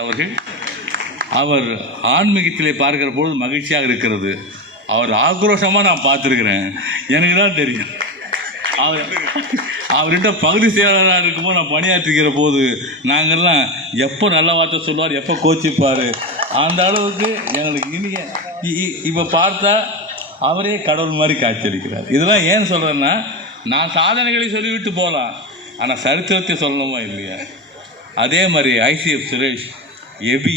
அவர்கள் அவர் ஆன்மீகத்திலே பார்க்கிற பொழுது மகிழ்ச்சியாக இருக்கிறது. அவர் ஆக்ரோஷமாக நான் பார்த்துருக்குறேன். எனக்கு தான் தெரியும். அவர் அவர்கிட்ட பகுதி செயலாளராக இருக்கும்போது நான் பணியாற்றுகிற போது நாங்கள்லாம் எப்போ நல்ல வார்த்தை சொல்லுவார் எப்போ கோச்சிப்பார் அந்த அளவுக்கு எங்களுக்கு இனிய இப்போ பார்த்தா அவரே கடவுள் மாதிரி காட்சியளிக்கிறார். இதெல்லாம் ஏன் சொல்கிறேன்னா நான் சாதனைகளை சொல்லிவிட்டு போகலாம். ஆனால் சரித்திரத்தை சொல்லணுமா இல்லையா? அதே மாதிரி ஐசிஎஃப் சுரேஷ் எபி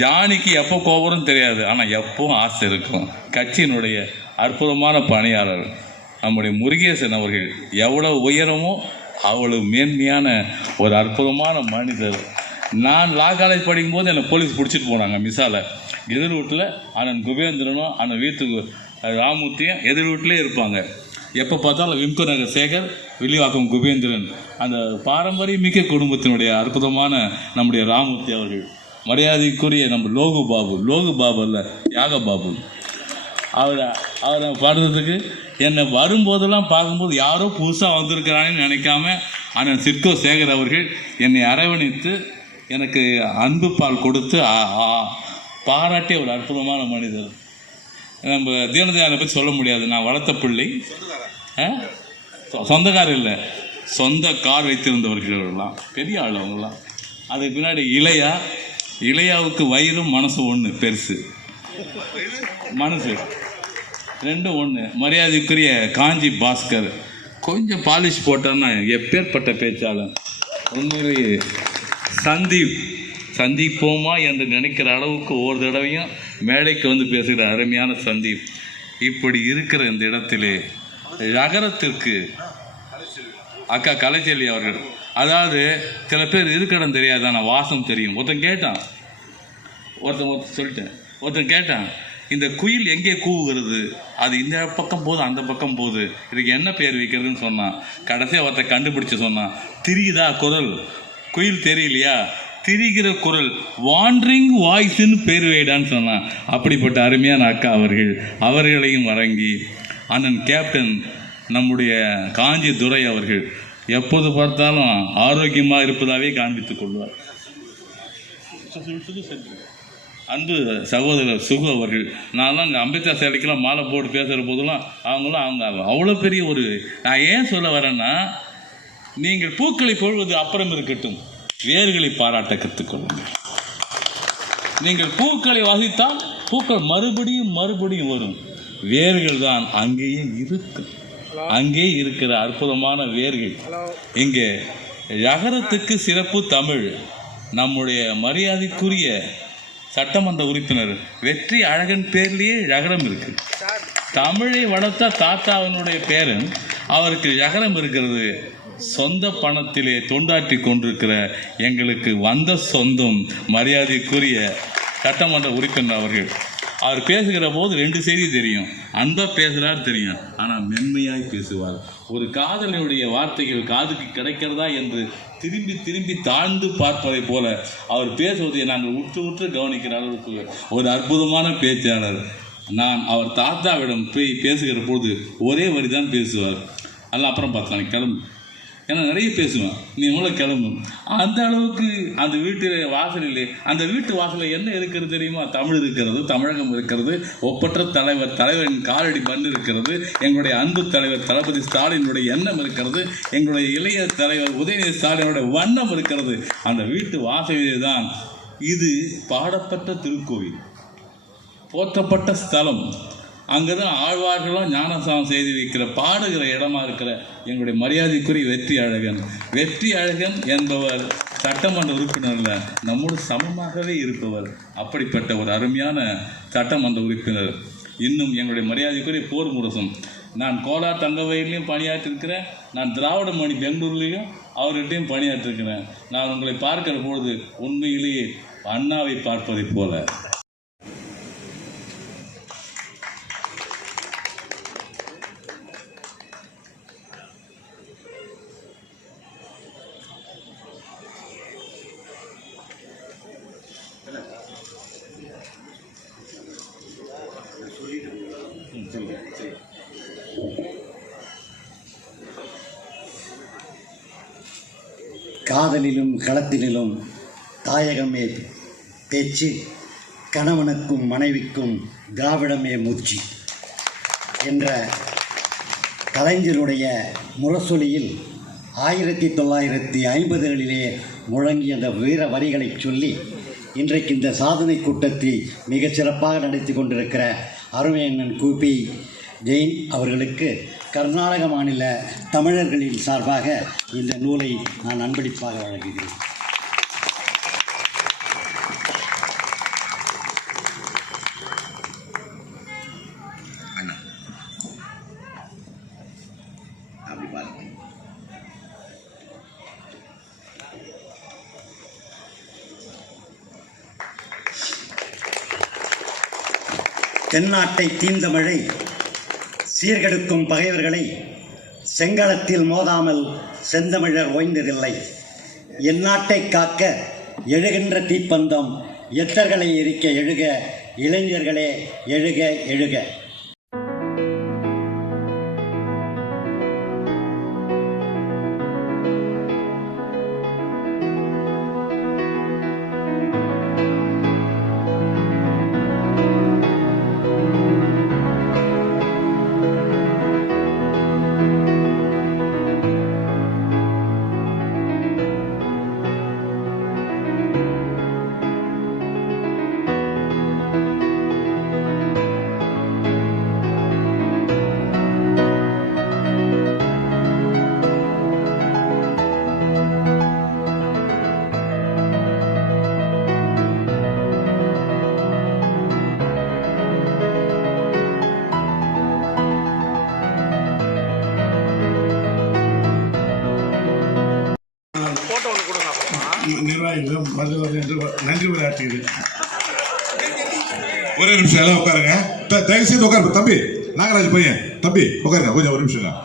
ஜானிக்கு எப்போ கோபுரம் தெரியாது ஆனால் எப்பவும் ஆசை இருக்கும். கட்சியினுடைய அற்புதமான பணியாளர் நம்முடைய முருகேசன் அவர்கள் எவ்வளோ உயரமோ அவ்வளவு மேன்மையான ஒரு அற்புதமான மனிதர். நான் லா காலேஜ் படிக்கும்போது என்னை போலீஸ் பிடிச்சிட்டு போனாங்க மிஸால எதிர் வீட்டில் அண்ணன் குபேந்திரனும் அண்ணன் வீட்டுக்கு ராமூர்த்தியும் எதிர் வீட்டிலே இருப்பாங்க. எப்போ பார்த்தாலும் விம்கு நகர் சேகர் வில்லிவாக்கம் குபேந்திரன். அந்த பாரம்பரியமிக்க குடும்பத்தினுடைய அற்புதமான நம்முடைய ராமூர்த்தி அவர்கள். மரியாதைக்குரிய நம்ம லோகு பாபு லோகு பாபு அல்ல யாக பாபு. அவரை அவரை பாடுறதுக்கு என்னை வரும்போதெல்லாம் பார்க்கும்போது யாரோ புதுசாக வந்திருக்கிறான்னு நினைக்காம ஆனால் சிற்கோ சேகர் அவர்கள் என்னை அரவணைத்து எனக்கு அன்பு பால் கொடுத்து ஆ- ஆ- பாராட்டிய ஒரு அற்புதமான மனிதர். நம்ம தீனதயாளை பற்றி சொல்ல முடியாது. நான் வளர்த்த பிள்ளை. ஆ? சொ- இல்லை. சொந்த கார் வைத்திருந்தவர்கள் பெரிய ஆள் அவங்களாம் அதுக்கு பின்னாடி இளையா இளையாவுக்கு வயிறும் மனசும் ஒன்று பெருசு. மனசு. ரெண்டும் ஒன்று மரியாதைக்குரிய காஞ்சி பாஸ்கர் கொஞ்சம் பாலிஷ் போட்டான்னா எப்பேற்பட்ட பேச்சாளர்? உண்மையிலேயே சந்தீப் சந்திப்போமா என்று நினைக்கிற அளவுக்கு ஒவ்வொரு தடவையும் மேடைக்கு வந்து பேசுகிற அருமையான சந்தீப் இப்படி இருக்கிற இந்த இடத்திலே நகரத்திற்கு அக்கா கலைச்செல்வி அவர்கள். அதாவது சில பேர் இருக்கடம் தெரியாது ஆனால் வாசம் தெரியும். ஒருத்தன் கேட்டான். ஒருத்தன் ஒருத்தன் சொல்லிட்டேன். ஒருத்தன் கேட்டான் இந்த குயில் எங்கே கூவுகிறது? அது இந்த பக்கம் போகுது அந்த பக்கம் போகுது. இதுக்கு என்ன பேர் வைக்கிறதுன்னு சொன்னான். கடைசியாக ஒருத்தன் கண்டுபிடிச்சு சொன்னான் திரியுதா குரல்? குயில் தெரியலையா? திரிகிற குரல் வாண்டரிங் வாய்ஸ்ன்னு பேர் வைடான்னு சொன்னான். அப்படிப்பட்ட அருமையான அக்கா அவர்கள் அவர்களையும் வழங்கி அண்ணன் கேப்டன் நம்முடைய காஞ்சி துரை அவர்கள் எப்போது பார்த்தாலும் ஆரோக்கியமாக இருப்பதாகவே காண்பித்துக் கொள்வார். அன்பு சகோதரர் சுகு அவர்கள் நான்லாம் அங்கே அம்பேத்கர் சிலைக்கெல்லாம் மாலை போட்டு பேசுகிற போதெல்லாம் அவங்களாம் அவங்க அவ்வளோ பெரிய ஒரு நான் ஏன் சொல்ல வரேன்னா நீங்கள் பூக்களை பொழுவது அப்புறம் இருக்கட்டும். வேர்களை பாராட்ட கற்றுக்கொள்ளுங்கள் நீங்கள் பூக்களை வசித்தால் பூக்கள் மறுபடியும் மறுபடியும் வரும். வேர்கள் தான் அங்கேயே இருக்கும். அங்கே இருக்கிற அற்புதமான வேர்கள். இங்கே யகரத்துக்கு சிறப்பு தமிழ். நம்முடைய மரியாதைக்குரிய சட்டமன்ற உறுப்பினர் வெற்றி அழகன் பேர்லேயே யகரம் இருக்கு. தமிழை வளர்த்த தாத்தாவினுடைய பேரன் அவருக்கு யகரம் இருக்கிறது. சொந்த பணத்திலே தொண்டாற்றி கொண்டிருக்கிற எங்களுக்கு வந்த சொந்தம் மரியாதைக்குரிய சட்டமன்ற உறுப்பினர் அவர்கள். அவர் பேசுகிற போது ரெண்டு செய்தி தெரியும். அன்பா பேசுகிறார் தெரியும். ஆனால் மென்மையாய் பேசுவார். ஒரு காதலனுடைய வார்த்தைகள் காதுக்கு கிடைக்கிறதா என்று திரும்பி திரும்பி தாழ்ந்து பார்ப்பதை போல அவர் பேசுவதை நாங்கள் உற்று உற்று கவனிக்கிற அளவுக்கு ஒரு அற்புதமான பேச்சாளர். நான் அவர் தாத்தாவிடம் போய் பேசுகிற போது ஒரே வரி தான் பேசுவார். அதெல்லாம் அப்புறம் பார்க்கலாம். கிளம்பு. ஏன்னா நிறைய பேசுவேன். நீ எவ்வளோ கிளம்பு? அந்த அளவுக்கு அந்த வீட்டு வாசலில் அந்த வீட்டு வாசலில் என்ன இருக்கிறது தெரியுமா? தமிழ் இருக்கிறது தமிழகம் இருக்கிறது ஒப்பற்ற தலைவர் தலைவரின் காலடி மண் இருக்கிறது எங்களுடைய அன்பு தலைவர் தளபதி ஸ்டாலினுடைய எண்ணம் இருக்கிறது எங்களுடைய இளைய தலைவர் உதயநிதி ஸ்டாலினுடைய வண்ணம் இருக்கிறது. அந்த வீட்டு வாசலிலே தான் இது பாடப்பட்ட திருக்கோவில் போற்றப்பட்ட ஸ்தலம். அங்கே தான் ஆழ்வார்களும் ஞானசானம் செய்து வைக்கிற பாடுகிற இடமா இருக்கிற எங்களுடைய மரியாதைக்குரிய வெற்றி அழகன். வெற்றி அழகன் என்பவர் சட்டமன்ற உறுப்பினர்ல நம்மோடு சமமாகவே இருப்பவர். அப்படிப்பட்ட ஒரு அருமையான சட்டமன்ற உறுப்பினர். இன்னும் எங்களுடைய மரியாதைக்குரிய போர் முரசம் நான் கோலா தங்கவயிலையும் பணியாற்றிருக்கிறேன். நான் திராவிட மணி பெங்களூர்லேயும் அவர்கிட்டையும் பணியாற்றிருக்கிறேன். நான் உங்களை பார்க்கிற பொழுது உண்மையிலேயே அண்ணாவை பார்ப்பதைப் போல. காதலிலும் களத்திலும் தாயகமே பேச்சு கணவனுக்கும் மனைவிக்கும் திராவிடமே மூச்சு என்ற கலைஞருடைய முரசொலியில் ஆயிரத்தி தொள்ளாயிரத்தி ஐம்பதுகளிலே முழங்கிய அந்த வீர வரிகளைச் சொல்லி இன்றைக்கு இந்த சாதனை கூட்டத்தை மிக சிறப்பாக நடத்தி கொண்டிருக்கிற அருமையண்ணன் கூபி ஜெயின் அவர்களுக்கு கர்நாடக மாநில தமிழர்களின் சார்பாக இந்த நூலை நான் அன்பளிப்பாக வழங்குகிறேன். தென்னாட்டை தீந்த பாருங்க. தென்னாட்டை சீர்கெடுக்கும் பகைவர்களை செங்களத்தில் மோதாமல் செந்தமிழர் ஓய்ந்ததில்லை. எந்நாட்டை காக்க எழுகின்ற தீப்பந்தம் எத்தர்களை எரிக்க எழுக இளைஞர்களே எழுக எழுக. ஒரே நிமிஷம் எல்லாம் உட்காருங்க. தயவு செய்து உட்காரு தம்பி நாகராஜ் பையன். தம்பி உட்காருங்க. கொஞ்சம் ஒரு நிமிஷம்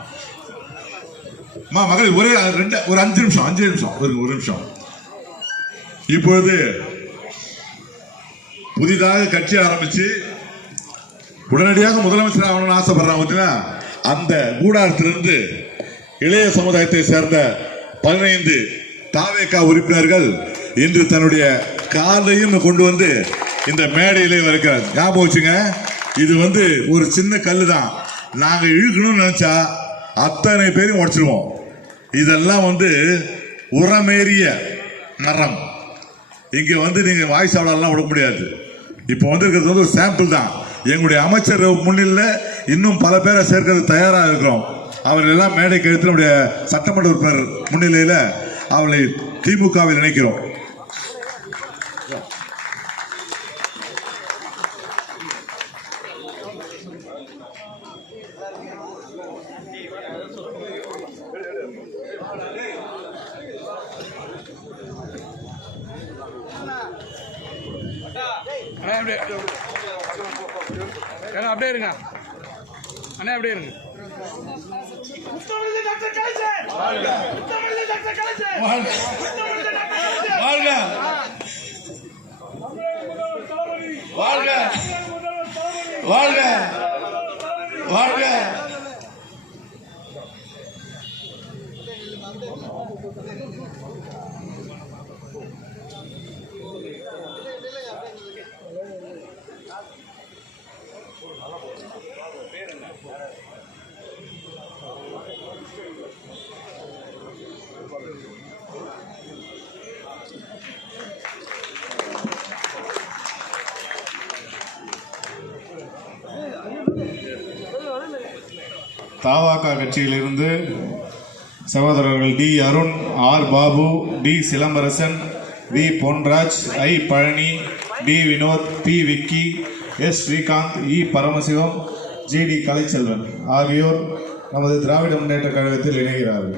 மா மகளிர் ஒரே ரெண்டு ஒரு அஞ்சு நிமிஷம் அஞ்சு நிமிஷம். ஒரு ஒரு நிமிஷம். இப்பொழுது புதிதாக கட்சி ஆரம்பிச்சு உடனடியாக முதலமைச்சர் ஆகணும்னு ஆசைப்படுறாங்க பார்த்தீங்கன்னா அந்த கூடாரத்திலிருந்து இளைய சமுதாயத்தை சேர்ந்த பதினைந்து தாவேக்கா உறுப்பினர்கள் இன்று தன்னுடைய காலையும் கொண்டு வந்து இந்த மேடையிலே இருக்கிறார் ஞாபகம் வச்சுங்க. இது வந்து ஒரு சின்ன கல்லு தான் நாங்கள் இழுக்கணும்னு நினச்சா அத்தனை பேரையும் உடச்சிருவோம். இதெல்லாம் வந்து உரமேறிய மரம். இங்கே வந்து நீங்கள் வாய்ஸ் அவ்வளோலாம் விட முடியாது. இப்போ வந்திருக்கிறது வந்து ஒரு சாம்பிள் தான். எங்களுடைய அமைச்சர் முன்னிலையில் இன்னும் பல பேரை சேர்க்கிறது தயாராக இருக்கிறோம். அவர்கள் எல்லாம் மேடை கழுத்தினுடைய சட்டமன்ற உறுப்பினர் முன்னிலையில் அவளை திமுகவில் நினைக்கிறோம் அண்ணா அப்படியே ஏங்க அப்படியே. இருங்க. அண்ணா அப்படியே இருங்க. வாழ்க. வாழ்க. வாழ்க. வாழ்க தாவாகா கட்சியிலிருந்து சகோதரர்கள் T Arun R Babu T Silambarasan V Ponraj I Palani T Vinoth P Vicky S Srikanth E Paramasivam G T Kalaiselvan ஆகியோர் நமது திராவிட முன்னேற்ற கழகத்தில் இணைகிறார்கள்.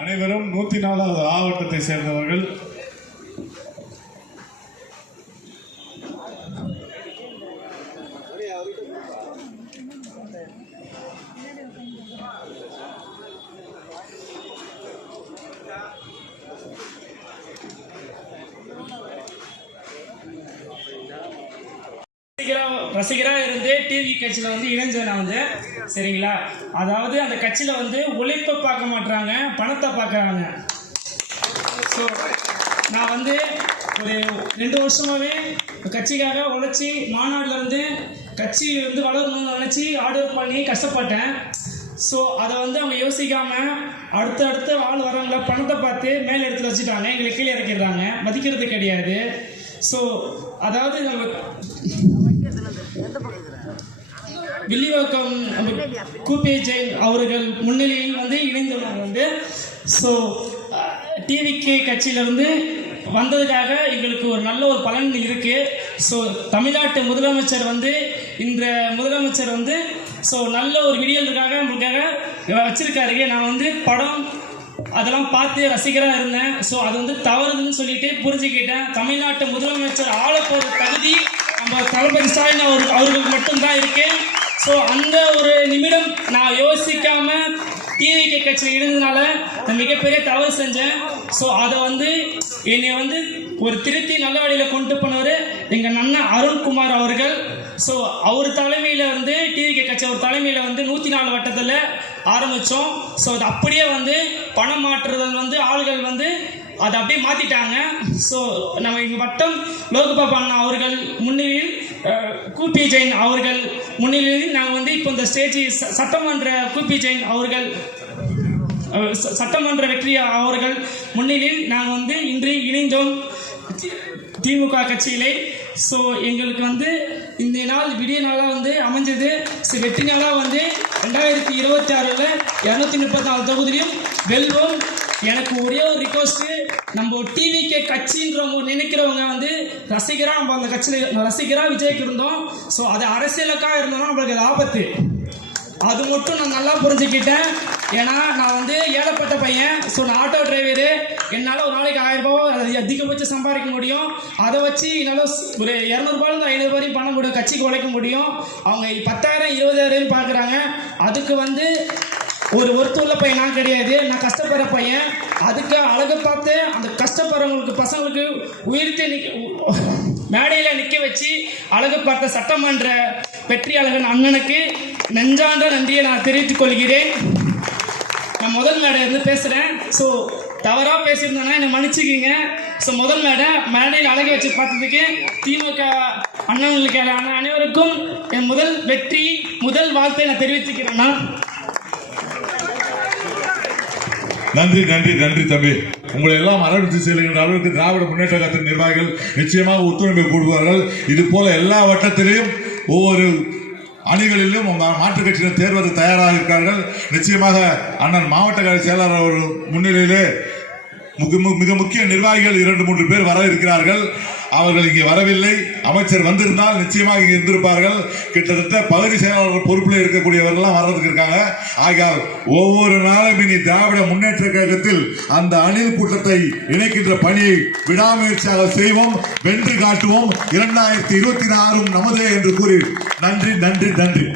அனைவரும் நூத்தி நாலாவது ஆவட்டத்தை சேர்ந்தவர்கள். ரசிகராக இருந்து டிவி கட்சியில் வந்து இணைஞ்சேன் நான் வந்து. சரிங்களா? அதாவது அந்த கட்சியில் வந்து உழைப்பை பார்க்க மாட்றாங்க பணத்தை பார்க்குறாங்க. ஸோ நான் வந்து ஒரு ரெண்டு வருஷமாகவே கட்சிக்காக உழைச்சி மாநாட்டிலேருந்து கட்சி வந்து வளரணும்னு நினச்சி ஆர்டர் பண்ணி கஷ்டப்பட்டேன். ஸோ அதை வந்து அவங்க யோசிக்காமல் அடுத்த அடுத்த ஆள் வரவங்கள பணத்தை பார்த்து மேல் இடத்துல வச்சுட்டாங்க. எங்களை கீழே இறக்கிடுறாங்க. மதிக்கிறது கிடையாது. ஸோ அதாவது நம்ம வில்லிவாக்கம் கூபே ஜெயின் அவர்கள் முன்னிலையில் வந்து இணைந்துள்ளார் வந்து. ஸோ டிவிகே கட்சியிலிருந்து வந்ததுக்காக எங்களுக்கு ஒரு நல்ல ஒரு பலன் இருக்கு. ஸோ தமிழ்நாட்டு முதலமைச்சர் வந்து இந்த முதலமைச்சர் வந்து ஸோ நல்ல ஒரு விடியலுக்காக நம்மளுக்காக வச்சிருக்காரு. நான் வந்து படம் அதெல்லாம் பார்த்து ரசிகராக இருந்தேன். ஸோ அது வந்து தவறுதுன்னு சொல்லிட்டு புரிஞ்சுக்கிட்டேன். தமிழ்நாட்டு முதலமைச்சர் ஆள தகுதி நம்ம தளபதி ஸ்டாலின் அவர் அவர்களுக்கு மட்டும்தான் இருக்குது ஸோ அந்த ஒரு நிமிடம் நான் யோசிக்காம டிவிகே கட்சியில் இருந்ததுனால நான் மிகப்பெரிய தவறு செஞ்சேன். ஸோ அதை வந்து என்னை வந்து ஒரு திருத்தி நல்ல வழியில் கொண்டு போனவர் எங்கள் நண்ணன் அருண்குமார் அவர்கள். ஸோ அவர் தலைமையில் வந்து டிவிகே கட்சி அவர் தலைமையில் வந்து நூற்றி நாலு வட்டத்தில் ஆரம்பித்தோம் ஸோ அது அப்படியே வந்து பணம் மாற்றுதல் வந்து ஆள்கள் வந்து அதை அப்படியே மாற்றிட்டாங்க ஸோ நம்ம இங்கே வட்டம் லோகபாபு அவர்கள் முன்னிலையில் கூபி ஜெயின் அவர்கள் முன்னிலையில் நாங்கள் வந்து இப்போ இந்த ஸ்டேஜ் சட்டமன்ற கூபி ஜெயின் அவர்கள் சட்டமன்ற வெற்றி அவர்கள் முன்னிலையில் நாங்கள் வந்து இன்று இணைந்தோம் திமுக கட்சியிலே. ஸோ எங்களுக்கு வந்து இந்த நாள் விடிய நாளாக வந்து அமைஞ்சது. ஸோ வெற்றி நாளாக வந்து ரெண்டாயிரத்தி இருபத்தி ஆறில் இரநூத்தி முப்பத்தி நாலு தொகுதியிலும் வெல்வோம். எனக்கு ஒரே ஒரு ரிக்வஸ்ட்டு நம்ம டிவிகே கட்சின்றவங்க நினைக்கிறவங்க வந்து ரசிகராக நம்ம அந்த கட்சியில் ரசிகராக விஜய்க்கு இருந்தோம். ஸோ அது அரசியலுக்காக இருந்தோம்னா நம்மளுக்கு அது ஆபத்து. அது மட்டும் நான் நல்லா புரிஞ்சுக்கிட்டேன். ஏன்னா நான் வந்து ஏழைப்பட்ட பையன். ஸோ நான் ஆட்டோ டிரைவரு என்னால் ஒரு நாளைக்கு ஆயிரம் ரூபாய் அதிகபட்சம் சம்பாதிக்க முடியும். அதை வச்சு என்னால் ஒரு இரநூறுபாலேருந்து ஐநூறு வரையும் பணம் முடியும் கட்சிக்கு உழைக்க முடியும். அவங்க பத்தாயிரம் இருபதாயிரம் பார்க்குறாங்க. அதுக்கு வந்து ஒரு ஒருத்தர் பையனா பையன் கிடையாது. நான் கஷ்டப்படுற பையன். அதுக்கு அழகு பார்த்து அந்த கஷ்டப்படுறவங்களுக்கு பசங்களுக்கு உயிர்த்து நிக்க மேடையில் நிற்க வச்சு அழகு பார்த்த சட்டமன்ற வெற்றியாளர்கள் அண்ணனுக்கு நெஞ்சான்ற நன்றியை நான் தெரிவித்துக் கொள்கிறேன். நான் முதல் மேடை இருந்து பேசுகிறேன் ஸோ தவறாக பேசியிருந்தேன்னா என்னை மன்னிச்சுக்கிங்க. ஸோ முதல் மேடை மேடையில் அழகு வச்சு பார்த்ததுக்கு திமுக அண்ணன்களுக்கு அனைவருக்கும் என் முதல் வெற்றி முதல் வாழ்த்தை நான் தெரிவித்துக்கிறேன்னா நன்றி நன்றி நன்றி தம்பி. உங்களை எல்லாம் அரவணைத்து செல்கின்ற அளவுக்கு திராவிட முன்னேற்ற கழகத்தின் நிர்வாகிகள் நிச்சயமாக ஒத்துழைப்பை கூடுவார்கள் இது போல எல்லா வட்டத்திலையும் ஒவ்வொரு அணிகளிலும் மா- மாற்றுக் கட்சியினர் தேர்வது தயாராக இருக்கிறார்கள். நிச்சயமாக அண்ணன் மாவட்ட கழக செயலாளர் முன்னிலையிலே மிக முக்கிய நிர்வாகிகள் இரண்டு மூன்று பேர் வர இருக்கிறார்கள். அவர்கள் இங்கே வரவில்லை. அமைச்சர் வந்திருந்தால் நிச்சயமாக இங்கே இருந்திருப்பார்கள். கிட்டத்தட்ட பகுதி செயலாளர் பொறுப்பில் இருக்கக்கூடியவர்கள்லாம் வர்றதுக்கு இருக்காங்க. ஆகையால் ஒவ்வொரு நாளும் இனி திராவிட முன்னேற்ற கழகத்தில் அந்த அணில் கூட்டத்தை இணைக்கின்ற பணியை விடாமுயற்சியாக செய்வோம். வென்று காட்டுவோம். இரண்டாயிரத்தி இருபத்தி ஆறும் நமதே என்று கூறி நன்றி நன்றி நன்றி.